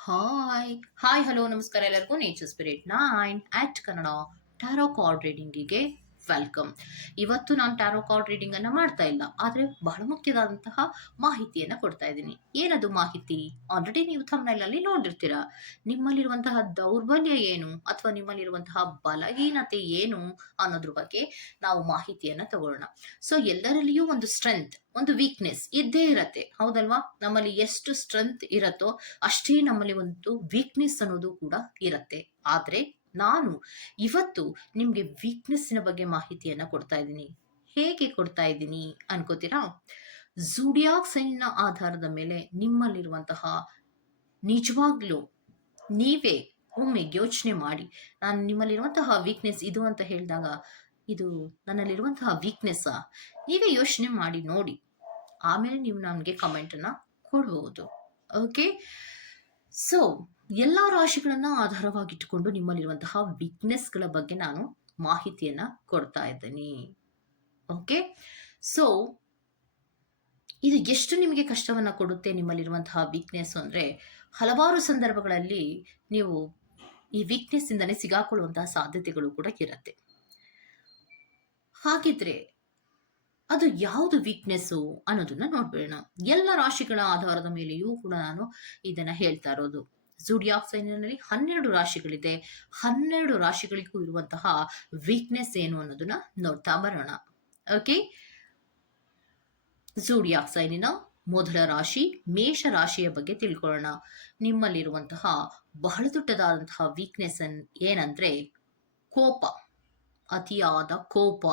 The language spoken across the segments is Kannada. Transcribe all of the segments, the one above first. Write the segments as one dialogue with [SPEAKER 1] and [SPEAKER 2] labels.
[SPEAKER 1] ಹಾಯ್ ಹಾಯ್ ಹಲೋ ನಮಸ್ಕಾರ ಎಲ್ಲರಿಗೂ nature spirit nine at Kannada tarot card ರೀಡಿಂಗಿಗೆ welcome ಇವತ್ತು ನಾನು ಟ್ಯಾರೋ ಕಾರ್ಡ್ ರೀಡಿಂಗ್ ಅನ್ನ ಮಾಡ್ತಾ ಇಲ್ಲ, ಆದರೆ ಬಹಳ ಮುಖ್ಯವಾದಂತಹ ಮಾಹಿತಿಯನ್ನ ಕೊಡ್ತಾ ಇದ್ದೀನಿ. ಏನದು ಮಾಹಿತಿ? ಆಲ್ರೆಡಿ ನೀವು ಥಂಬ್ನೈಲಲ್ಲಿ ನೋಡಿರ್ತೀರಾ. ನಿಮ್ಮಲ್ಲಿರುವಂತಹ ದೌರ್ಬಲ್ಯ ಏನು? ಅಥವಾ ನಿಮ್ಮಲ್ಲಿರುವಂತಹ ಬಲಹೀನತೆ ಏನು? ಅನ್ನೋದ್ರ ಬಗ್ಗೆ ನಾವು ಮಾಹಿತಿಯನ್ನ ತಗೊಳ್ಳೋಣ. ಸೊ ಎಲ್ಲರಲ್ಲಿಯೂ ಒಂದು ಸ್ಟ್ರೆಂತ್ ಒಂದು ವೀಕ್ನೆಸ್ ಇದ್ದೇ ಇರತ್ತೆ. ಹೌದಲ್ವಾ? ನಮ್ಮಲ್ಲಿ ಎಷ್ಟು ಸ್ಟ್ರೆಂತ್ ಇರತ್ತೋ ಅಷ್ಟೇ ನಮ್ಮಲ್ಲಿ ಒಂದು ವೀಕ್ನೆಸ್ ಅನ್ನೋದು ಕೂಡ ಇರತ್ತೆ. ಆದ್ರೆ ನಾನು ಇವತ್ತು ನಿಮಗೆ ವೀಕ್ನೆಸ್ಸಿನ ಬಗ್ಗೆ ಮಾಹಿತಿಯನ್ನ ಕೊಡ್ತಾ ಇದ್ದೀನಿ. ಹೇಗೆ ಕೊಡ್ತಾ ಇದ್ದೀನಿ ಅನ್ಕೋತೀರಾ? ಜೂಡಿಯಾಕ್ ಸೈನ್ನ ಆಧಾರದ ಮೇಲೆ ನಿಮ್ಮಲ್ಲಿರುವಂತಹ ನಿಜವಾಗ್ಲೂ ನೀವೇ ಒಮ್ಮೆ ಯೋಚನೆ ಮಾಡಿ. ನಾನು ನಿಮ್ಮಲ್ಲಿರುವಂತಹ ವೀಕ್ನೆಸ್ ಇದು ಅಂತ ಹೇಳಿದಾಗ ಇದು ನನ್ನಲ್ಲಿರುವಂತಹ ವೀಕ್ನೆಸ್ ನೀವೇ ಯೋಚನೆ ಮಾಡಿ ನೋಡಿ. ಆಮೇಲೆ ನೀವು ನನಗೆ ಕಮೆಂಟನ್ನು ಕೊಡಬಹುದು ಓಕೆ ಸೊ ಎಲ್ಲ ರಾಶಿಗಳನ್ನ ಆಧಾರವಾಗಿಟ್ಟುಕೊಂಡು ನಿಮ್ಮಲ್ಲಿರುವಂತಹ ವೀಕ್ನೆಸ್ಗಳ ಬಗ್ಗೆ ನಾನು ಮಾಹಿತಿಯನ್ನ ಕೊಡ್ತಾ ಇದ್ದೀನಿ. ಓಕೆ ಸೊ ಇದು ಎಷ್ಟು ನಿಮಗೆ ಕಷ್ಟವನ್ನ ಕೊಡುತ್ತೆ ನಿಮ್ಮಲ್ಲಿರುವಂತಹ ವೀಕ್ನೆಸ್ ಅಂದ್ರೆ, ಹಲವಾರು ಸಂದರ್ಭಗಳಲ್ಲಿ ನೀವು ಈ ವೀಕ್ನೆಸ್ ಇಂದನೇ ಸಿಗಾಕೊಳ್ಳುವಂತಹ ಸಾಧ್ಯತೆಗಳು ಕೂಡ ಇರುತ್ತೆ. ಹಾಗಿದ್ರೆ ಅದು ಯಾವುದು ವೀಕ್ನೆಸ್ಸು ಅನ್ನೋದನ್ನ ನೋಡ್ಬೇಡೋಣ. ಎಲ್ಲ ರಾಶಿಗಳ ಆಧಾರದ ಮೇಲೆಯೂ ಕೂಡ ನಾನು ಇದನ್ನ ಹೇಳ್ತಾ ಇರೋದು. ಜುಡಿಯಾಕ್ ಸೈನ್ಯನಲ್ಲಿ ಹನ್ನೆರಡು ರಾಶಿಗಳಿದೆ. ಹನ್ನೆರಡು ರಾಶಿಗಳಿಗೂ ಇರುವಂತಹ ವೀಕ್ನೆಸ್ ಏನು ಅನ್ನೋದನ್ನ ನೋಡ್ತಾ ಬರೋಣ. ಓಕೆ ಜೂಡಿಯಾಕ್ ಸೈನಿನ ಮೊದಲ ರಾಶಿ ಮೇಷ ರಾಶಿಯ ಬಗ್ಗೆ ತಿಳ್ಕೊಳ್ಳೋಣ. ನಿಮ್ಮಲ್ಲಿರುವಂತಹ ಬಹಳ ದೊಡ್ಡದಾದಂತಹ ವೀಕ್ನೆಸ್ ಏನಂದ್ರೆ ಕೋಪ. ಅತಿಯಾದ ಕೋಪ.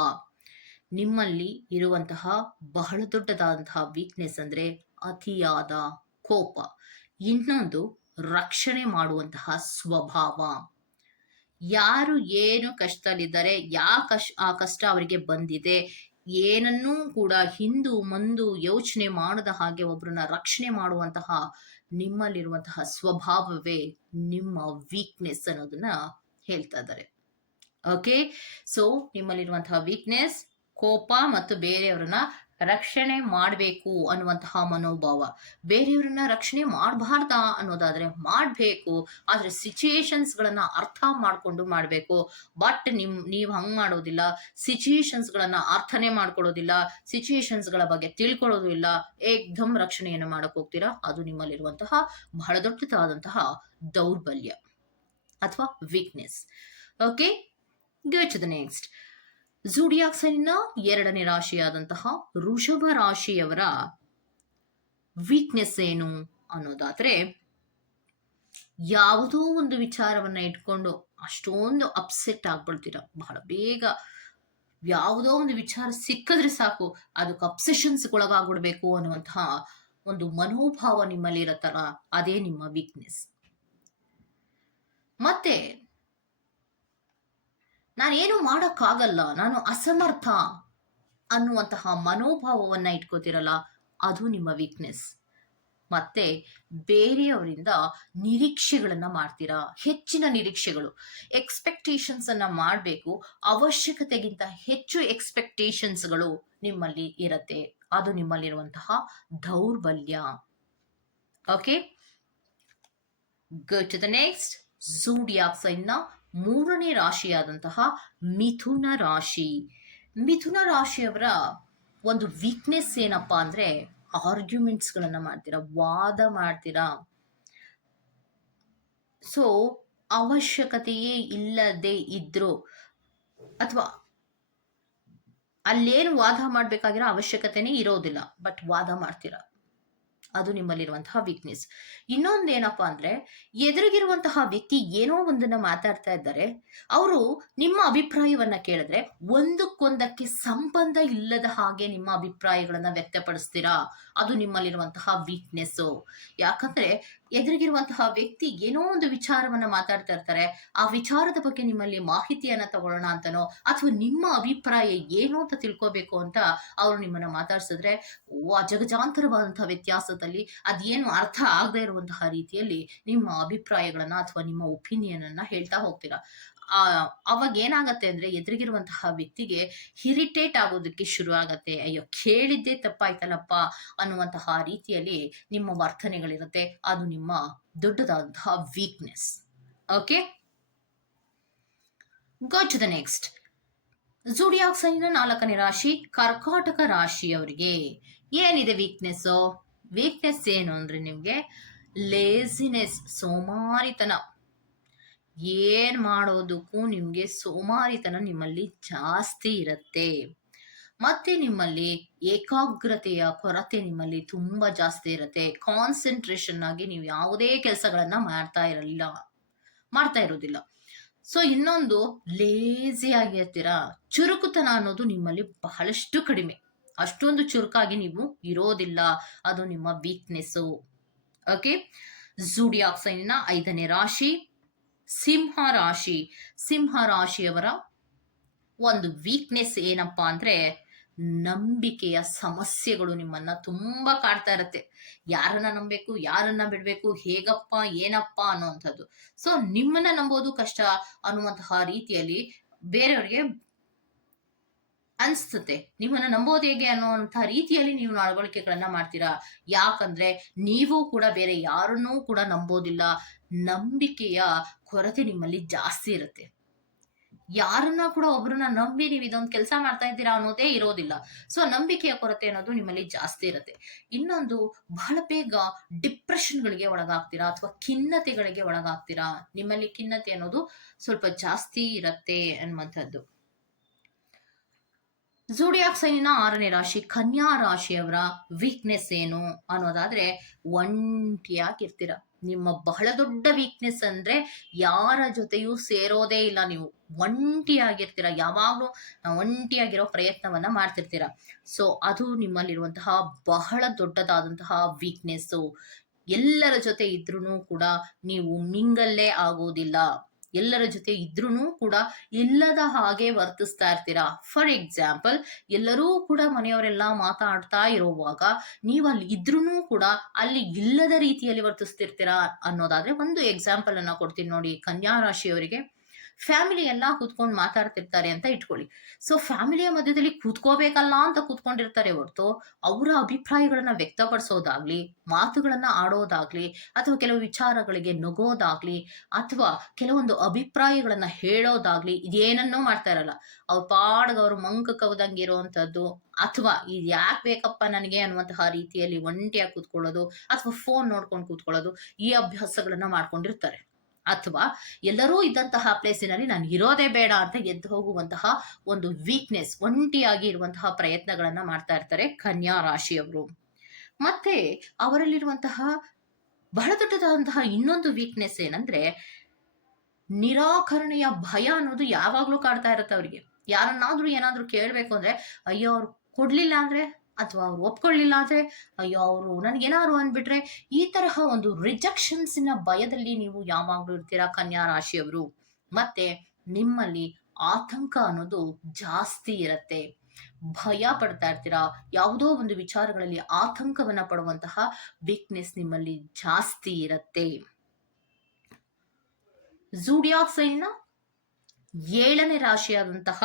[SPEAKER 1] ನಿಮ್ಮಲ್ಲಿ ಇರುವಂತಹ ಬಹಳ ದೊಡ್ಡದಾದಂತಹ ವೀಕ್ನೆಸ್ ಅಂದ್ರೆ ಅತಿಯಾದ ಕೋಪ. ಇನ್ನೊಂದು ರಕ್ಷಣೆ ಮಾಡುವಂತಹ ಸ್ವಭಾವ. ಯಾರು ಏನು ಕಷ್ಟದಲ್ಲಿದ್ದಾರೆ ಯಾ ಕಷ್ಟ ಆ ಕಷ್ಟ ಅವರಿಗೆ ಬಂದಿದೆ, ಏನನ್ನೂ ಕೂಡ ಹಿಂದು ಮಂದು ಯೋಚನೆ ಮಾಡದ ಹಾಗೆ ಒಬ್ಬರನ್ನ ರಕ್ಷಣೆ ಮಾಡುವಂತಹ ನಿಮ್ಮಲ್ಲಿರುವಂತಹ ಸ್ವಭಾವವೇ ನಿಮ್ಮ ವೀಕ್ನೆಸ್ ಅನ್ನೋದನ್ನ ಹೇಳ್ತಾ ಇದ್ದಾರೆ. ಓಕೆ ಸೊ ನಿಮ್ಮಲ್ಲಿರುವಂತಹ ವೀಕ್ನೆಸ್ ಕೋಪ ಮತ್ತು ಬೇರೆಯವರನ್ನ ರಕ್ಷಣೆ ಮಾಡಬೇಕು ಅನ್ನುವಂತಹ ಮನೋಭಾವ. ಬೇರೆಯವರನ್ನ ರಕ್ಷಣೆ ಮಾಡಬಾರ್ದ ಅನ್ನೋದಾದ್ರೆ ಮಾಡಬೇಕು. ಆದ್ರೆ ಸಿಚುಯೇಷನ್ಸ್ಗಳನ್ನ ಅರ್ಥ ಮಾಡಿಕೊಂಡು ಮಾಡಬೇಕು. ಬಟ್ ನಿಮ್, ನೀವು ಹಂಗ್ ಮಾಡೋದಿಲ್ಲ. ಸಿಚುಯೇಷನ್ಸ್ಗಳನ್ನ ಅರ್ಥನೇ ಮಾಡ್ಕೊಳ್ಳೋದಿಲ್ಲ ಸಿಚುಯೇಷನ್ಸ್ಗಳ ಬಗ್ಗೆ ತಿಳ್ಕೊಳ್ಳೋದು ಇಲ್ಲ. ಏಕ್ದಮ್ ರಕ್ಷಣೆಯನ್ನು ಮಾಡಕ್ ಹೋಗ್ತೀರಾ? ಅದು ನಿಮ್ಮಲ್ಲಿರುವಂತಹ ಬಹಳ ದೊಡ್ಡದಾದಂತಹ ದೌರ್ಬಲ್ಯ. ಅಥವಾ weakness okay the next zodiac ಸೈನ್ನ ಎರಡನೇ ರಾಶಿಯಾದಂತಹ ಋಷಭ ರಾಶಿಯವರ ವೀಕ್ನೆಸ್ ಏನು ಅನ್ನೋದಾದ್ರೆ ಯಾವುದೋ ಒಂದು ವಿಚಾರವನ್ನ ಇಟ್ಕೊಂಡು ಅಷ್ಟೊಂದು ಅಪ್ಸೆಟ್ ಆಗ್ಬಿಡ್ತೀರ. ಬಹಳ ಬೇಗ ಯಾವುದೋ ಒಂದು ವಿಚಾರ ಸಿಕ್ಕಿದ್ರೆ ಸಾಕು, ಅದಕ್ಕೆ ಅಪ್ಸೆಷನ್ಸ್ ಒಳಗಾಗ್ಬಿಡ್ಬೇಕು ಅನ್ನುವಂತಹ ಒಂದು ಮನೋಭಾವ ನಿಮ್ಮಲ್ಲಿ ಇರತ್ತಲ್ಲ ಅದೇ ನಿಮ್ಮ ವೀಕ್ನೆಸ್ ಮತ್ತೆ ನಾನೇನು ಮಾಡೋಕ್ಕಾಗಲ್ಲ, ನಾನು ಅಸಮರ್ಥ ಅನ್ನುವಂತಹ ಮನೋಭಾವವನ್ನ ಇಟ್ಕೋತಿರಲ್ಲ, ಅದು ನಿಮ್ಮ ವೀಕ್ನೆಸ್ ಮತ್ತೆ ಬೇರೆಯವರಿಂದ ನಿರೀಕ್ಷೆಗಳನ್ನ ಮಾಡ್ತೀರಾ? ಹೆಚ್ಚಿನ ನಿರೀಕ್ಷೆಗಳು. ಎಕ್ಸ್ಪೆಕ್ಟೇಷನ್ಸ್ ಅನ್ನ ಮಾಡಬೇಕು. ಅವಶ್ಯಕತೆಗಿಂತ ಹೆಚ್ಚು ಎಕ್ಸ್ಪೆಕ್ಟೇಷನ್ಸ್ಗಳು ನಿಮ್ಮಲ್ಲಿ ಇರತ್ತೆ. ಅದು ನಿಮ್ಮಲ್ಲಿರುವಂತಹ ದೌರ್ಬಲ್ಯ. Okay go to the next ಸೈನ್ನ ಮೂರನೇ ರಾಶಿಯಾದಂತಹ ಮಿಥುನ ರಾಶಿ. ಮಿಥುನ ರಾಶಿಯವರ ಒಂದು ವೀಕ್ನೆಸ್ ಏನಪ್ಪಾ ಅಂದ್ರೆ ಆರ್ಗ್ಯುಮೆಂಟ್ಸ್ಗಳನ್ನ ಮಾಡ್ತೀರಾ, ವಾದ ಮಾಡ್ತೀರಾ. ಸೊ ಅವಶ್ಯಕತೆಯೇ ಇಲ್ಲದೆ ಇದ್ರು ಅಥವಾ ಅಲ್ಲೇನು ವಾದ ಮಾಡ್ಬೇಕಾಗಿರೋ ಅವಶ್ಯಕತೆನೇ ಇರೋದಿಲ್ಲ ಬಟ್ ವಾದ ಮಾಡ್ತೀರಾ. ಅದು ನಿಮ್ಮಲ್ಲಿರುವಂತಹ ವೀಕ್ನೆಸ್ ಇನ್ನೊಂದು ಏನಪ್ಪಾ ಅಂದ್ರೆ, ಎದುರಿಗಿರುವಂತಹ ವ್ಯಕ್ತಿ ಏನೋ ಒಂದನ್ನ ಮಾತಾಡ್ತಾ ಇದ್ದಾರೆ, ಅವರು ನಿಮ್ಮ ಅಭಿಪ್ರಾಯವನ್ನ ಕೇಳಿದ್ರೆ, ಒಂದಕ್ಕೊಂದಕ್ಕೆ ಸಂಬಂಧ ಇಲ್ಲದ ಹಾಗೆ ನಿಮ್ಮ ಅಭಿಪ್ರಾಯಗಳನ್ನ ವ್ಯಕ್ತಪಡಿಸ್ತೀರಾ? ಅದು ನಿಮ್ಮಲ್ಲಿರುವಂತಹ ವೀಕ್ನೆಸ್ ಯಾಕಂದ್ರೆ ಎದುರಿಗಿರುವಂತಹ ವ್ಯಕ್ತಿ ಏನೋ ಒಂದು ವಿಚಾರವನ್ನ ಮಾತಾಡ್ತಾ ಇರ್ತಾರೆ, ಆ ವಿಚಾರದ ಬಗ್ಗೆ ನಿಮ್ಮಲ್ಲಿ ಮಾಹಿತಿಯನ್ನ ತಗೊಳ್ಳೋಣ ಅಂತನೋ ಅಥವಾ ನಿಮ್ಮ ಅಭಿಪ್ರಾಯ ಏನು ಅಂತ ತಿಳ್ಕೋಬೇಕು ಅಂತ ಅವರು ನಿಮ್ಮನ್ನ ಮಾತಾಡ್ಸಿದ್ರೆ ಜಗಜಾಂತರವಾದಂತಹ ವ್ಯತ್ಯಾಸದಲ್ಲಿ ಅದೇನು ಅರ್ಥ ಆಗದೆ ಇರುವಂತಹ ರೀತಿಯಲ್ಲಿ ನಿಮ್ಮ ಅಭಿಪ್ರಾಯಗಳನ್ನ ಅಥವಾ ನಿಮ್ಮ ಒಪಿನಿಯನ್ ಅನ್ನ ಹೇಳ್ತಾ ಹೋಗ್ತೀರಾ? ಅವಾಗ ಏನಾಗತ್ತೆ ಅಂದ್ರೆ ಎದುರಿಗಿರುವಂತಹ ವ್ಯಕ್ತಿಗೆ ಇರಿಟೇಟ್ ಆಗೋದಕ್ಕೆ ಶುರು ಆಗತ್ತೆ ಅಯ್ಯೋ, ಕೇಳಿದ್ದೇ ತಪ್ಪಾಯ್ತಲ್ಲಪ್ಪ ಅನ್ನುವಂತಹ ರೀತಿಯಲ್ಲಿ ನಿಮ್ಮ ವರ್ತನೆಗಳಿರುತ್ತೆ. ಅದು ನಿಮ್ಮ ದೊಡ್ಡದಾದಂತಹ weakness okay go to the next zodiac ನಾಲ್ಕನೇ ರಾಶಿ, ಕರ್ಕಾಟಕ ರಾಶಿಯವರಿಗೆ ಏನಿದೆ ವೀಕ್ನೆಸ್ ವೀಕ್ನೆಸ್ ಏನು ಅಂದ್ರೆ ನಿಮ್ಗೆ ಲೇಸಿನೆಸ್ ಸೋಮಾರಿತನ. ಏನ್ ಮಾಡೋದಕ್ಕೂ ನಿಮ್ಗೆ ಸೋಮಾರಿತನ ನಿಮ್ಮಲ್ಲಿ ಜಾಸ್ತಿ ಇರುತ್ತೆ. ಮತ್ತೆ ನಿಮ್ಮಲ್ಲಿ ಏಕಾಗ್ರತೆಯ ಕೊರತೆ ನಿಮ್ಮಲ್ಲಿ ತುಂಬಾ ಜಾಸ್ತಿ ಇರುತ್ತೆ. ಕಾನ್ಸಂಟ್ರೇಷನ್ ಆಗಿ ನೀವು ಯಾವುದೇ ಕೆಲಸಗಳನ್ನ ಮಾಡ್ತಾ ಇರಲಿಲ್ಲ ಮಾಡ್ತಾ ಇರೋದಿಲ್ಲ. ಸೊ ಇನ್ನೊಂದು ಲೇಜಿ ಆಗಿರ್ತೀರಾ? ಚುರುಕುತನ ಅನ್ನೋದು ನಿಮ್ಮಲ್ಲಿ ಬಹಳಷ್ಟು ಕಡಿಮೆ. ಅಷ್ಟೊಂದು ಚುರುಕಾಗಿ ನೀವು ಇರೋದಿಲ್ಲ. ಅದು ನಿಮ್ಮ ವೀಕ್ನೆಸ್ಸು ಓಕೆ ಜೂಡಿಯಾಕ್ನ ಐದನೇ ರಾಶಿ. ಸಿಂಹ ರಾಶಿ ಸಿಂಹ ರಾಶಿಯವರ ಒಂದು ವೀಕ್ನೆಸ್ ಏನಪ್ಪಾ ಅಂದ್ರೆ ನಂಬಿಕೆಯ ಸಮಸ್ಯೆಗಳು ನಿಮ್ಮನ್ನ ತುಂಬಾ ಕಾಡ್ತಾ ಇರತ್ತೆ. ಯಾರನ್ನ ನಂಬಬೇಕು ಯಾರನ್ನ ಬಿಡ್ಬೇಕು, ಹೇಗಪ್ಪ, ಏನಪ್ಪ ಅನ್ನುವಂಥದ್ದು. ಸೊ ನಿಮ್ಮನ್ನ ನಂಬೋದು ಕಷ್ಟ ಅನ್ನುವಂತಹ ರೀತಿಯಲ್ಲಿ ಬೇರೆಯವರಿಗೆ ಅನ್ಸ್ತತೆ. ನಿಮ್ಮನ್ನ ನಂಬೋದು ಹೇಗೆ ಅನ್ನುವಂಥ ರೀತಿಯಲ್ಲಿ ನೀವು ನಡವಳಿಕೆಗಳನ್ನ ಮಾಡ್ತೀರಾ? ಯಾಕಂದ್ರೆ ನೀವು ಕೂಡ ಬೇರೆ ಯಾರನ್ನೂ ಕೂಡ ನಂಬೋದಿಲ್ಲ. ನಂಬಿಕೆಯ ಕೊರತೆ ನಿಮ್ಮಲ್ಲಿ ಜಾಸ್ತಿ ಇರುತ್ತೆ. ಯಾರನ್ನ ಕೂಡ ಒಬ್ರನ್ನ ನಂಬಿ ನೀವು ಇದೊಂದು ಕೆಲಸ ಮಾಡ್ತಾ ಇದ್ದೀರಾ ಅನ್ನೋದೇ ಇರೋದಿಲ್ಲ. ಸೊ ನಂಬಿಕೆಯ ಕೊರತೆ ಅನ್ನೋದು ನಿಮ್ಮಲ್ಲಿ ಜಾಸ್ತಿ ಇರುತ್ತೆ. ಇನ್ನೊಂದು, ಬಹಳ ಬೇಗ ಡಿಪ್ರೆಷನ್ಗಳಿಗೆ ಒಳಗಾಗ್ತೀರಾ ಅಥವಾ ಖಿನ್ನತೆಗಳಿಗೆ ಒಳಗಾಗ್ತೀರಾ? ನಿಮ್ಮಲ್ಲಿ ಖಿನ್ನತೆ ಅನ್ನೋದು ಸ್ವಲ್ಪ ಜಾಸ್ತಿ ಇರತ್ತೆ ಅನ್ನುವಂಥದ್ದು. ಜೂಡಿಯಾಕ್ ಸೈನಿನ ಆರನೇ ರಾಶಿ, ಕನ್ಯಾ ರಾಶಿಯವರ ವೀಕ್ನೆಸ್ ಏನು ಅನ್ನೋದಾದ್ರೆ ಒಂಟಿಯಾಗಿರ್ತೀರ. ನಿಮ್ಮ ಬಹಳ ದೊಡ್ಡ ವೀಕ್ನೆಸ್ ಅಂದ್ರೆ ಯಾರ ಜೊತೆಯೂ ಸೇರೋದೇ ಇಲ್ಲ ನೀವು. ಒಂಟಿಯಾಗಿರ್ತೀರ. ಯಾವಾಗಲೂ ಒಂಟಿಯಾಗಿರೋ ಪ್ರಯತ್ನವನ್ನ ಮಾಡ್ತಿರ್ತೀರ. ಸೊ ಅದು ನಿಮ್ಮಲ್ಲಿರುವಂತಹ ಬಹಳ ದೊಡ್ಡದಾದಂತಹ ವೀಕ್ನೆಸ್ಸು ಎಲ್ಲರ ಜೊತೆ ಇದ್ರೂ ಕೂಡ ನೀವು ಮಿಂಗಲ್ಲೇ ಆಗೋದಿಲ್ಲ. ಎಲ್ಲರ ಜೊತೆ ಇದ್ರೂ ಕೂಡ ಇಲ್ಲದ ಹಾಗೆ ವರ್ತಿಸ್ತಾ ಇರ್ತೀರಾ? ಫಾರ್ ಎಕ್ಸಾಂಪಲ್ ಎಲ್ಲರೂ ಕೂಡ ಮನೆಯವರೆಲ್ಲ ಮಾತಾಡ್ತಾ ಇರುವಾಗ ನೀವು ಅಲ್ಲಿ ಇದ್ರೂ ಕೂಡ ಅಲ್ಲಿ ಇಲ್ಲದ ರೀತಿಯಲ್ಲಿ ವರ್ತಿಸ್ತಿರ್ತೀರಾ ಅನ್ನೋದಾದ್ರೆ ಒಂದು ಎಕ್ಸಾಂಪಲ್ ಅನ್ನ ಕೊಡ್ತೀನಿ ನೋಡಿ. ಕನ್ಯಾ ರಾಶಿಯವರಿಗೆ. ಫ್ಯಾಮಿಲಿ ಎಲ್ಲ ಕೂತ್ಕೊಂಡು ಮಾತಾಡ್ತಿರ್ತಾರೆ ಅಂತ ಇಟ್ಕೊಳ್ಳಿ. ಸೊ ಫ್ಯಾಮಿಲಿಯ ಮಧ್ಯದಲ್ಲಿ ಕೂತ್ಕೋಬೇಕಲ್ಲ ಅಂತ ಕೂತ್ಕೊಂಡಿರ್ತಾರೆ ಹೊರತು, ಅವರ ಅಭಿಪ್ರಾಯಗಳನ್ನ ವ್ಯಕ್ತಪಡಿಸೋದಾಗ್ಲಿ, ಮಾತುಗಳನ್ನ ಆಡೋದಾಗ್ಲಿ, ಅಥವಾ ಕೆಲವು ವಿಚಾರಗಳಿಗೆ ನಗೋದಾಗ್ಲಿ, ಅಥವಾ ಕೆಲವೊಂದು ಅಭಿಪ್ರಾಯಗಳನ್ನ ಹೇಳೋದಾಗ್ಲಿ, ಇದೇನನ್ನೂ ಮಾಡ್ತಾ ಇರಲ್ಲ. ಅವ್ರ ಪಾಡ್ಗ ಅವ್ರು ಮಂಕ ಕವದಂಗೆ ಇರುವಂತದ್ದು ಅಥವಾ ಇದು ಯಾಕೆ ಬೇಕಪ್ಪ ನನಗೆ ಅನ್ನುವಂತಹ ರೀತಿಯಲ್ಲಿ ಒಂಟಿಯಾಗಿ ಕೂತ್ಕೊಳ್ಳೋದು, ಅಥವಾ ಫೋನ್ ನೋಡ್ಕೊಂಡು ಕೂತ್ಕೊಳ್ಳೋದು, ಈ ಅಭ್ಯಾಸಗಳನ್ನ ಮಾಡ್ಕೊಂಡಿರ್ತಾರೆ. ಅಥವಾ ಎಲ್ಲರೂ ಇದ್ದಂತಹ ಪ್ಲೇಸಿನಲ್ಲಿ ನಾನು ಇರೋದೇ ಬೇಡ ಅಂತ ಎದ್ದು ಹೋಗುವಂತಹ ಒಂದು ವೀಕ್ನೆಸ್ ಒಂಟಿಯಾಗಿ ಇರುವಂತಹ ಪ್ರಯತ್ನಗಳನ್ನ ಮಾಡ್ತಾ ಇರ್ತಾರೆ ಕನ್ಯಾ ರಾಶಿಯವರು. ಮತ್ತೆ ಅವರಲ್ಲಿರುವಂತಹ ಬಹಳ ದೊಡ್ಡದಾದಂತಹ ಇನ್ನೊಂದು ವೀಕ್ನೆಸ್ ಏನಂದ್ರೆ ನಿರಾಕರಣೆಯ ಭಯ ಅನ್ನೋದು ಯಾವಾಗ್ಲೂ ಕಾಡ್ತಾ ಇರುತ್ತೆ ಅವರಿಗೆ. ಯಾರನ್ನಾದ್ರೂ ಏನಾದ್ರೂ ಕೇಳಬೇಕು ಅಂದ್ರೆ, ಅಯ್ಯೋ, ಅವ್ರು ಕೊಡ್ಲಿಲ್ಲ ಅಂದ್ರೆ ಅಥವಾ ಅವ್ರು ಒಪ್ಕೊಳ್ಳಿಲ್ಲ ಅಂದ್ರೆ, ಅಯ್ಯೋ, ಅವರು ನನಗೇನಾದ್ರು ಅಂದ್ಬಿಟ್ರೆ, ಈ ತರಹ ಒಂದು ರಿಜೆಕ್ಷನ್ಸಿನ ಭಯದಲ್ಲಿ ನೀವು ಯಾವಾಗಲೂ ಇರ್ತೀರಾ ಕನ್ಯಾ ರಾಶಿಯವರು? ಮತ್ತೆ ನಿಮ್ಮಲ್ಲಿ ಆತಂಕ ಅನ್ನೋದು ಜಾಸ್ತಿ ಇರತ್ತೆ. ಭಯ ಪಡ್ತಾ ಇರ್ತೀರಾ? ಯಾವುದೋ ಒಂದು ವಿಚಾರಗಳಲ್ಲಿ ಆತಂಕವನ್ನ ಪಡುವಂತಹ ವೀಕ್ನೆಸ್ ನಿಮ್ಮಲ್ಲಿ ಜಾಸ್ತಿ ಇರತ್ತೆ. ಸೈನ್ನ ಏಳನೇ ರಾಶಿಯಾದಂತಹ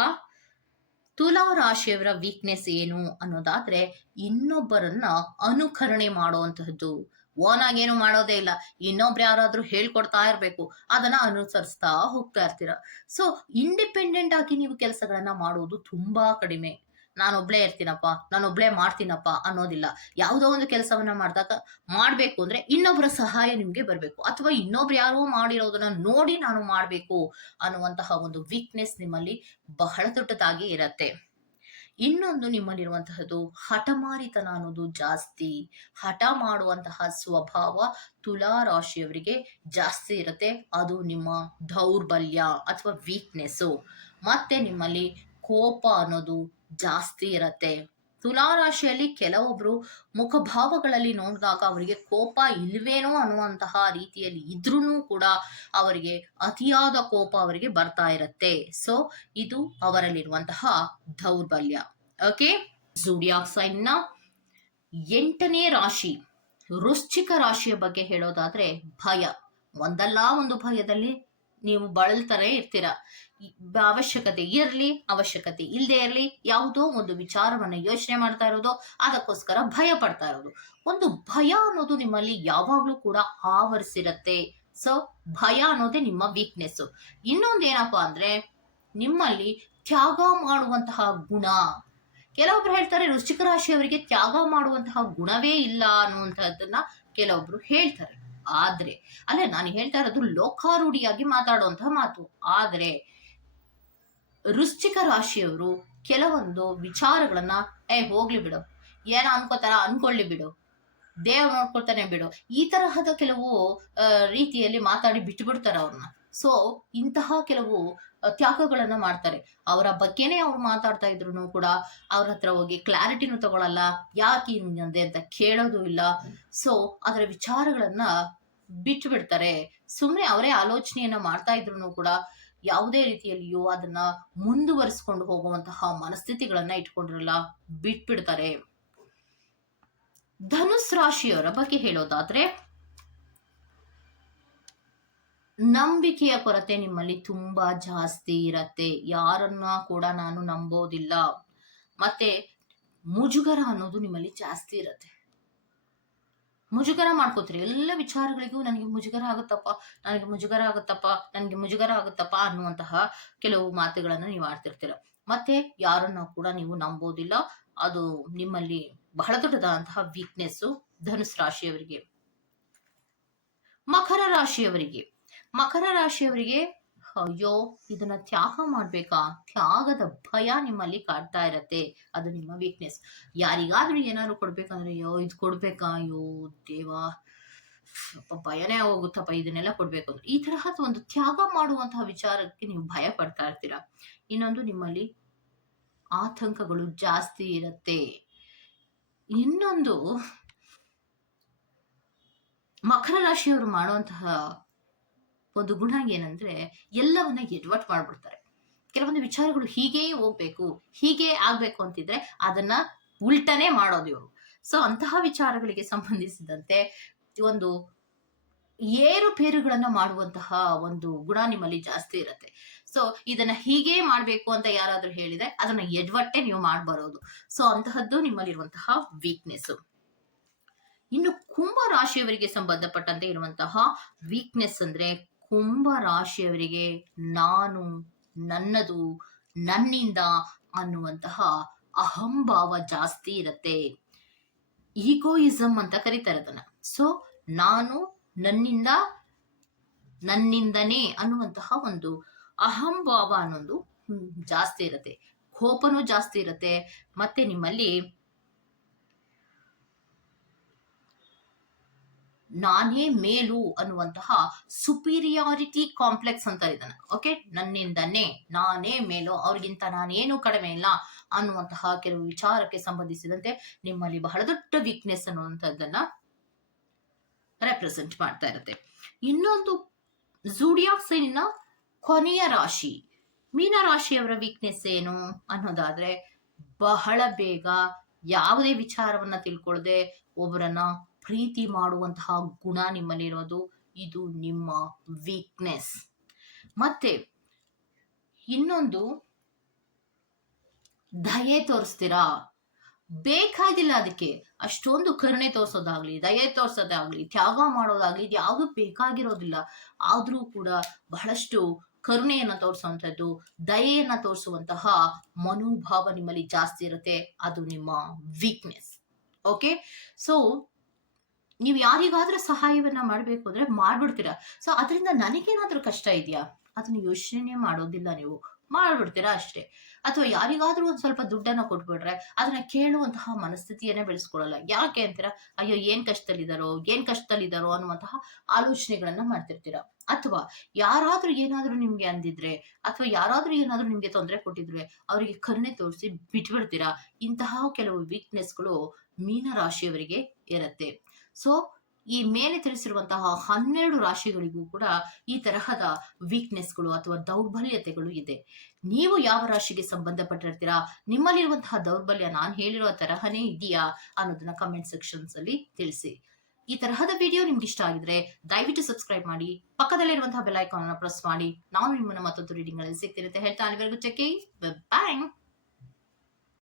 [SPEAKER 1] ತುಲಾ ರಾಶಿಯವರ ವೀಕ್ನೆಸ್ ಏನು ಅನ್ನೋದಾದ್ರೆ ಇನ್ನೊಬ್ಬರನ್ನ ಅನುಕರಣೆ ಮಾಡುವಂತಹದ್ದು. ಓನ್ ಆಗೇನು ಮಾಡೋದೇ ಇಲ್ಲ. ಇನ್ನೊಬ್ರು ಯಾರಾದ್ರೂ ಹೇಳ್ಕೊಡ್ತಾ ಇರ್ಬೇಕು. ಅದನ್ನ ಅನುಸರಿಸ್ತಾ ಹೋಗ್ತಾ ಇರ್ತೀರ. ಸೊ ಇಂಡಿಪೆಂಡೆಂಟ್ ಆಗಿ ನೀವು ಕೆಲಸಗಳನ್ನ ಮಾಡೋದು ತುಂಬಾ ಕಡಿಮೆ. ನಾನೊಬ್ಳೇ ಇರ್ತೀನಪ್ಪ ನಾನೊಬ್ಳೇ ಮಾಡ್ತೀನಪ್ಪ ಅನ್ನೋದಿಲ್ಲ. ಯಾವುದೋ ಒಂದು ಕೆಲಸವನ್ನ ಮಾಡಿದಾಗ ಮಾಡ್ಬೇಕು ಅಂದ್ರೆ ಇನ್ನೊಬ್ಬರ ಸಹಾಯ ನಿಮ್ಗೆ ಬರ್ಬೇಕು. ಅಥವಾ ಇನ್ನೊಬ್ರು ಯಾರೋ ಮಾಡಿರೋದನ್ನ ನೋಡಿ ನಾನು ಮಾಡ್ಬೇಕು ಅನ್ನುವಂತಹ ಒಂದು ವೀಕ್ನೆಸ್ ನಿಮ್ಮಲ್ಲಿ ಬಹಳ ದೊಡ್ಡದಾಗಿ ಇರತ್ತೆ. ಇನ್ನೊಂದು ನಿಮ್ಮಲ್ಲಿರುವಂತಹದ್ದು ಹಠಮಾರಿತನ ಅನ್ನೋದು ಜಾಸ್ತಿ. ಹಠ ಮಾಡುವಂತಹ ಸ್ವಭಾವ ತುಲಾ ರಾಶಿಯವರಿಗೆ ಜಾಸ್ತಿ ಇರುತ್ತೆ. ಅದು ನಿಮ್ಮ ದೌರ್ಬಲ್ಯ ಅಥವಾ ವೀಕ್ನೆಸ್ಸು ಮತ್ತೆ ನಿಮ್ಮಲ್ಲಿ ಕೋಪ ಅನ್ನೋದು ಜಾಸ್ತಿ ಇರತ್ತೆ. ತುಲಾ ರಾಶಿಯಲ್ಲಿ ಕೆಲವೊಬ್ರು ಮುಖಭಾವಗಳಲ್ಲಿ ನೋಡಿದಾಗ ಅವರಿಗೆ ಕೋಪ ಇಲ್ವೇನೋ ಅನ್ನುವಂತಹ ರೀತಿಯಲ್ಲಿ ಇದ್ರೂ ಕೂಡ ಅವರಿಗೆ ಅತಿಯಾದ ಕೋಪ ಅವರಿಗೆ ಬರ್ತಾ ಇರತ್ತೆ. ಸೊ ಇದು ಅವರಲ್ಲಿರುವಂತಹ ದೌರ್ಬಲ್ಯ. ಓಕೆ ಜೂಡಿಯಾಕ್ನ ಎಂಟನೇ ರಾಶಿ, ವೃಶ್ಚಿಕ ರಾಶಿಯ ಬಗ್ಗೆ ಹೇಳೋದಾದ್ರೆ ಭಯ. ಒಂದಲ್ಲ ಒಂದು ಭಯದಲ್ಲಿ ನೀವು ಬಳಲ್ತಾನೆ ಇರ್ತೀರ. ಅವಶ್ಯಕತೆ ಇರಲಿ, ಅವಶ್ಯಕತೆ ಇಲ್ಲದೆ ಇರಲಿ, ಯಾವುದೋ ಒಂದು ವಿಚಾರವನ್ನ ಯೋಚನೆ ಮಾಡ್ತಾ ಇರೋದು, ಅದಕ್ಕೋಸ್ಕರ ಭಯ ಪಡ್ತಾ ಇರೋದು. ಒಂದು ಭಯ ಅನ್ನೋದು ನಿಮ್ಮಲ್ಲಿ ಯಾವಾಗ್ಲೂ ಕೂಡ ಆವರಿಸಿರತ್ತೆ. ಸೊ ಭಯ ಅನ್ನೋದೇ ನಿಮ್ಮ ವೀಕ್ನೆಸ್ ಇನ್ನೊಂದು ಏನಪ್ಪಾ ಅಂದ್ರೆ, ನಿಮ್ಮಲ್ಲಿ ತ್ಯಾಗ ಮಾಡುವಂತಹ ಗುಣ. ಕೆಲವೊಬ್ರು ಹೇಳ್ತಾರೆ, ವೃಶ್ಚಿಕ ರಾಶಿಯವರಿಗೆ ತ್ಯಾಗ ಮಾಡುವಂತಹ ಗುಣವೇ ಇಲ್ಲ ಅನ್ನುವಂತಹದ್ದನ್ನ ಕೆಲವೊಬ್ರು ಹೇಳ್ತಾರೆ. ಆದ್ರೆ, ಅಲ್ಲೇ ನಾನು ಹೇಳ್ತಾ ಇರೋದು ಲೋಕಾರೂಢಿಯಾಗಿ ಮಾತಾಡುವಂತಹ ಮಾತು. ಆದ್ರೆ, ವೃಶ್ಚಿಕ ರಾಶಿಯವರು ಕೆಲವೊಂದು ವಿಚಾರಗಳನ್ನ, ಏ, ಹೋಗ್ಲಿ ಬಿಡು. ಏನ ಅನ್ಕೋತಾರ ಅನ್ಕೊಳ್ಳಿ ಬಿಡು. ದೇವ್ ನೋಡ್ಕೊಳ್ತಾನೆ ಬಿಡು. ಈ ತರಹದ ಕೆಲವು ರೀತಿಯಲ್ಲಿ ಮಾತಾಡಿ ಬಿಟ್ಟು ಬಿಡ್ತಾರೆ ಅವ್ರನ್ನ ಸೊ ಇಂತಹ ಕೆಲವು ತ್ಯಾಗಗಳನ್ನ ಮಾಡ್ತಾರೆ. ಅವರ ಬಗ್ಗೆನೇ ಅವ್ರು ಮಾತಾಡ್ತಾ ಇದ್ರು ಕೂಡ ಅವ್ರ ಹತ್ರ ಹೋಗಿ ಕ್ಲಾರಿಟಿನೂ ತಗೊಳಲ್ಲ, ಯಾಕೆ ಹಿಂಗಂದೆ ಅಂತ ಕೇಳೋದು ಇಲ್ಲ. ಸೊ ಅದರ ವಿಚಾರಗಳನ್ನ ಬಿಟ್ಟು ಬಿಡ್ತಾರೆ ಸುಮ್ಮನೆ ಅವರೇ ಆಲೋಚನೆಯನ್ನ ಮಾಡ್ತಾ ಇದ್ರು ಕೂಡ ಯಾವುದೇ ರೀತಿಯಲ್ಲಿಯೂ ಅದನ್ನ ಮುಂದುವರಿಸ್ಕೊಂಡು ಹೋಗುವಂತಹ ಮನಸ್ಥಿತಿಗಳನ್ನ ಇಟ್ಕೊಂಡಿರಲ್ಲ, ಬಿಟ್ಬಿಡ್ತಾರೆ. ಧನುಸ್ ರಾಶಿಯವರ ಬಗ್ಗೆ ಹೇಳೋದಾದ್ರೆ ನಂಬಿಕೆಯ ಕೊರತೆ ನಿಮ್ಮಲ್ಲಿ ತುಂಬಾ ಜಾಸ್ತಿ ಇರತ್ತೆ. ಯಾರನ್ನ ಕೂಡ ನಾನು ನಂಬೋದಿಲ್ಲ. ಮತ್ತೆ ಮುಜುಗರ ಅನ್ನೋದು ನಿಮ್ಮಲ್ಲಿ ಜಾಸ್ತಿ ಇರತ್ತೆ. ಮುಜುಗರ ಮಾಡ್ಕೋತೀರಿ. ಎಲ್ಲ ವಿಚಾರಗಳಿಗೂ ನನಗೆ ಮುಜುಗರ ಆಗುತ್ತಪ್ಪ, ನನಗೆ ಮುಜುಗರ ಆಗುತ್ತಪ್ಪ, ನನಗೆ ಮುಜುಗರ ಆಗುತ್ತಪ್ಪ ಅನ್ನುವಂತಹ ಕೆಲವು ಮಾತುಗಳನ್ನು ನೀವು ಆಡ್ತಿರ್ತೀರ. ಮತ್ತೆ ಯಾರನ್ನ ಕೂಡ ನೀವು ನಂಬೋದಿಲ್ಲ. ಅದು ನಿಮ್ಮಲ್ಲಿ ಬಹಳ ದೊಡ್ಡದಾದಂತಹ ವೀಕ್ನೆಸ್ ಧನುಸ್ ರಾಶಿಯವರಿಗೆ. ಮಕರ ರಾಶಿಯವರಿಗೆ. ಮಕರ ರಾಶಿಯವರಿಗೆ, ಅಯ್ಯೋ, ಇದನ್ನ ತ್ಯಾಗ ಮಾಡ್ಬೇಕಾ? ತ್ಯಾಗದ ಭಯ ನಿಮ್ಮಲ್ಲಿ ಕಾಡ್ತಾ ಇರತ್ತೆ. ಅದು ನಿಮ್ಮ ವೀಕ್ನೆಸ್ ಯಾರಿಗಾದ್ರೂ ಏನಾದ್ರು ಕೊಡ್ಬೇಕಂದ್ರೆ, ಅಯ್ಯೋ, ಇದು ಕೊಡ್ಬೇಕಾ? ಅಯ್ಯೋ ದೇವ ಭಯನೇ ಹೋಗುತ್ತಪ್ಪ ಇದನ್ನೆಲ್ಲ ಕೊಡ್ಬೇಕು ಈ ತರಹದ ಒಂದು ತ್ಯಾಗ ಮಾಡುವಂತಹ ವಿಚಾರಕ್ಕೆ ನೀವು ಭಯ ಪಡ್ತಾ ಇರ್ತೀರಾ? ಇನ್ನೊಂದು ನಿಮ್ಮಲ್ಲಿ ಆತಂಕಗಳು ಜಾಸ್ತಿ ಇರತ್ತೆ. ಇನ್ನೊಂದು, ಮಕರ ರಾಶಿಯವರು ಮಾಡುವಂತಹ ಒಂದು ಗುಣ ಏನಂದ್ರೆ ಎಲ್ಲವನ್ನ ಎಡವಟ್ ಮಾಡ್ಬಿಡ್ತಾರೆ. ಕೆಲವೊಂದು ವಿಚಾರಗಳು ಹೀಗೇ ಹೋಗ್ಬೇಕು, ಹೀಗೆ ಆಗ್ಬೇಕು ಅಂತಿದ್ರೆ ಅದನ್ನ ಉಲ್ಟನೆ ಮಾಡೋದು ಇವರು. ಸೊ ಅಂತಹ ವಿಚಾರಗಳಿಗೆ ಸಂಬಂಧಿಸಿದಂತೆ ಒಂದು ಏರುಪೇರುಗಳನ್ನ ಮಾಡುವಂತಹ ಒಂದು ಗುಣ ನಿಮ್ಮಲ್ಲಿ ಜಾಸ್ತಿ ಇರುತ್ತೆ. ಸೊ ಇದನ್ನ ಹೀಗೆ ಮಾಡ್ಬೇಕು ಅಂತ ಯಾರಾದ್ರೂ ಹೇಳಿದ್ರೆ ಅದನ್ನ ಎಡ್ವಟ್ಟೆ ನೀವು ಮಾಡ್ಬರೋದು. ಸೊ ಅಂತಹದ್ದು ನಿಮ್ಮಲ್ಲಿರುವಂತಹ ವೀಕ್ನೆಸ್ ಇನ್ನು ಕುಂಭ ರಾಶಿಯವರಿಗೆ ಸಂಬಂಧಪಟ್ಟಂತೆ ಇರುವಂತಹ ವೀಕ್ನೆಸ್ ಅಂದ್ರೆ ಕುಂಭ ರಾಶಿಯವರಿಗೆ ನಾನು ನನ್ನದು ನನ್ನಿಂದ ಅನ್ನುವಂತಹ ಅಹಂಭಾವ ಜಾಸ್ತಿ ಇರತ್ತೆ. ಈಗೋಯಿಸಂ ಅಂತ ಕರೀತಾರೆ ಅದನ್ನ. ಸೊ ನಾನು ನನ್ನಿಂದ, ನನ್ನಿಂದನೇ ಅನ್ನುವಂತಹ ಒಂದು ಅಹಂಭಾವ ಅನ್ನೋದು ಜಾಸ್ತಿ ಇರತ್ತೆ. ಕೋಪನೂ ಜಾಸ್ತಿ ಇರುತ್ತೆ. ಮತ್ತೆ ನಿಮ್ಮಲ್ಲಿ ನಾನೇ ಮೇಲು ಅನ್ನುವಂತಹ ಸುಪೀರಿಯಾರಿಟಿ ಕಾಂಪ್ಲೆಕ್ಸ್ ಅಂತ ಇದನ್ನ ಓಕೆ ನನ್ನಿಂದನೇ ನಾನೇ ಮೇಲು, ಅವ್ರಿಗಿಂತ ನಾನೇನು ಕಡಿಮೆ ಇಲ್ಲ ಅನ್ನುವಂತಹ ಕೆಲವು ವಿಚಾರಕ್ಕೆ ಸಂಬಂಧಿಸಿದಂತೆ ನಿಮ್ಮಲ್ಲಿ ಬಹಳ ದೊಡ್ಡ ವೀಕ್ನೆಸ್ ಅನ್ನುವಂಥದ್ದನ್ನ ರೆಪ್ರೆಸೆಂಟ್ ಮಾಡ್ತಾ ಇರುತ್ತೆ. ಇನ್ನೊಂದು ಸೈನಿನ ಕೊನೆಯ ರಾಶಿ. ಮೀನ ರಾಶಿಯವರ ವೀಕ್ನೆಸ್ ಏನು ಅನ್ನೋದಾದ್ರೆ ಬಹಳ ಬೇಗ ಯಾವುದೇ ವಿಚಾರವನ್ನ ತಿಳ್ಕೊಳ್ಳದೆ ಒಬ್ಬರನ್ನ ಪ್ರೀತಿ ಮಾಡುವಂತಹ ಗುಣ ನಿಮ್ಮಲ್ಲಿರೋದು, ಇದು ನಿಮ್ಮ ವೀಕ್ನೆಸ್ ಮತ್ತೆ, ಇನ್ನೊಂದು, ದಯೆ ತೋರಿಸ್ತೀರಾ? ಬೇಕಾಗಿಲ್ಲ ಅದಕ್ಕೆ. ಅಷ್ಟೊಂದು ಕರುಣೆ ತೋರಿಸೋದಾಗ್ಲಿ, ದಯೆ ತೋರಿಸೋದಾಗ್ಲಿ, ತ್ಯಾಗ ಮಾಡೋದಾಗ್ಲಿ, ಇದು ಯಾವುದು ಬೇಕಾಗಿರೋದಿಲ್ಲ. ಆದರೂ ಕೂಡ ಬಹಳಷ್ಟು ಕರುಣೆಯನ್ನ ತೋರಿಸುವಂಥದ್ದು ದಯೆಯನ್ನ ತೋರಿಸುವಂತಹ ಮನೋಭಾವ ನಿಮ್ಮಲ್ಲಿ ಜಾಸ್ತಿ ಇರುತ್ತೆ. ಅದು ನಿಮ್ಮ ವೀಕ್ನೆಸ್ ಓಕೆ ಸೊ ನೀವು ಯಾರಿಗಾದ್ರೂ ಸಹಾಯವನ್ನ ಮಾಡಬೇಕು ಅಂದ್ರೆ ಮಾಡ್ಬಿಡ್ತೀರಾ. ಸೊ ಅದರಿಂದ ನನಗೇನಾದ್ರೂ ಕಷ್ಟ ಇದೆಯಾ? ಅದನ್ನ ಯೋಚನೆ ಮಾಡೋದಿಲ್ಲ ನೀವು. ಮಾಡ್ಬಿಡ್ತೀರಾ ಅಷ್ಟೇ. ಅಥವಾ ಯಾರಿಗಾದ್ರೂ ಒಂದ್ ಸ್ವಲ್ಪ ದುಡ್ಡನ್ನ ಕೊಟ್ಬಿಟ್ರೆ ಅದನ್ನ ಕೇಳುವಂತಹ ಮನಸ್ಥಿತಿಯನ್ನೇ ಬೆಳೆಸ್ಕೊಳ್ಳಲ್ಲ. ಯಾಕೆ ಅಂತೀರಾ? ಅಯ್ಯೋ, ಏನ್ ಕಷ್ಟದಲ್ಲಿದ್ದಾರೋ ಏನ್ ಕಷ್ಟದಲ್ಲಿದ್ದಾರೋ ಅನ್ನುವಂತಹ ಆಲೋಚನೆಗಳನ್ನ ಮಾಡ್ತಿರ್ತೀರ. ಅಥವಾ ಯಾರಾದ್ರೂ ಏನಾದ್ರೂ ನಿಮ್ಗೆ ಅಂದಿದ್ರೆ, ಅಥವಾ ಯಾರಾದ್ರೂ ಏನಾದ್ರೂ ನಿಮ್ಗೆ ತೊಂದರೆ ಕೊಟ್ಟಿದ್ರೆ ಅವರಿಗೆ ಕರುಣೆ ತೋರಿಸಿ ಬಿಟ್ಬಿಡ್ತೀರಾ? ಇಂತಹ ಕೆಲವು ವೀಕ್ನೆಸ್ಗಳು ಮೀನ ರಾಶಿಯವರಿಗೆ ಇರತ್ತೆ. ಸೊ ಈ ಮೇಲೆ ತಿಳಿಸಿರುವಂತಹ ಹನ್ನೆರಡು ರಾಶಿಗಳಿಗೂ ಕೂಡ ಈ ತರಹದ ವೀಕ್ನೆಸ್ಗಳು ಅಥವಾ ದೌರ್ಬಲ್ಯತೆಗಳು ಇದೆ. ನೀವು ಯಾವ ರಾಶಿಗೆ ಸಂಬಂಧಪಟ್ಟಿರ್ತೀರಾ? ನಿಮ್ಮಲ್ಲಿರುವಂತಹ ದೌರ್ಬಲ್ಯ ನಾನು ಹೇಳಿರೋ ತರಹನೇ ಇದೆಯಾ ಅನ್ನೋದನ್ನ ಕಮೆಂಟ್ ಸೆಕ್ಷನ್ಸ್ ಅಲ್ಲಿ ತಿಳಿಸಿ. ಈ ತರಹದ ವಿಡಿಯೋ ನಿಮ್ಗೆ ಇಷ್ಟ ಆಗಿದ್ರೆ ದಯವಿಟ್ಟು ಸಬ್ಸ್ಕ್ರೈಬ್ ಮಾಡಿ, ಪಕ್ಕದಲ್ಲಿರುವಂತಹ ಬೆಲ್ ಐಕಾನ್ ಅನ್ನು ಪ್ರೆಸ್ ಮಾಡಿ. ನಾನು ನಿಮ್ಮನ್ನ ಮತ್ತೊಂದು ರೀಡಿಂಗ್ ಅಲ್ಲಿ ಸಿಗ್ತಿರುತ್ತೆ ಹೇಳ್ತಾ ಅಲ್ಲಿವರೆಗೂ ಚೆಕ್ ಬಾಯ್